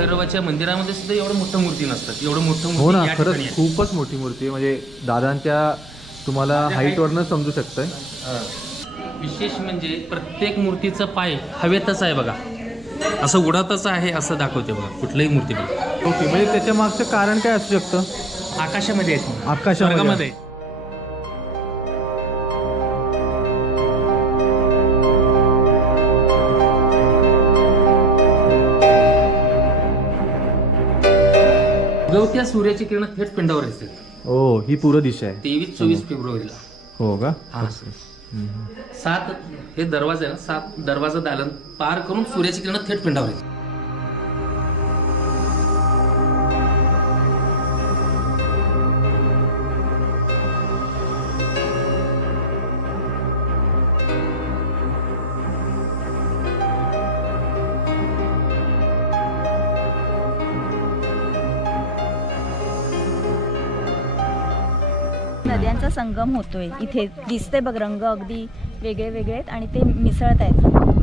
कालभैरवाच्या मंदिरामध्ये सुद्धा एवढं मोठं मूर्ती नसतात, एवढं मोठं हो ना, मूर्ती या ठिकाणी खरंच आहे. खूपच मोठी मूर्ती आहे. म्हणजे दादांच्या तुम्हाला हाईटवरनं समजू शकतंय. विशेष म्हणजे प्रत्येक मूर्तीचं पाय हवेतच आहे बघा, असं उडतच आहे असं दाखवते बघा कुठल्याही मूर्ती बघा. ओके, म्हणजे त्याच्या मागचं कारण काय असू शकतं? आकाशामध्ये आहेत, आकाशामध्ये. स्वर्गामध्ये. उगवत्या सूर्याची किरण थेट पिंडावर असतात. हो, ही पूर्व दिशा आहे. 23-24 फेब्रुवारीला. हो का? हा. 7 हे दरवाजे आहे ना, 7 दरवाजा दालन पार करून सूर्याची किरण थेट पिंडावर येते. नद्यांचा संगम होतोय इथे. दिसते बघ, रंग अगदी वेगळे वेगळे आहेत आणि ते मिसळत आहेत.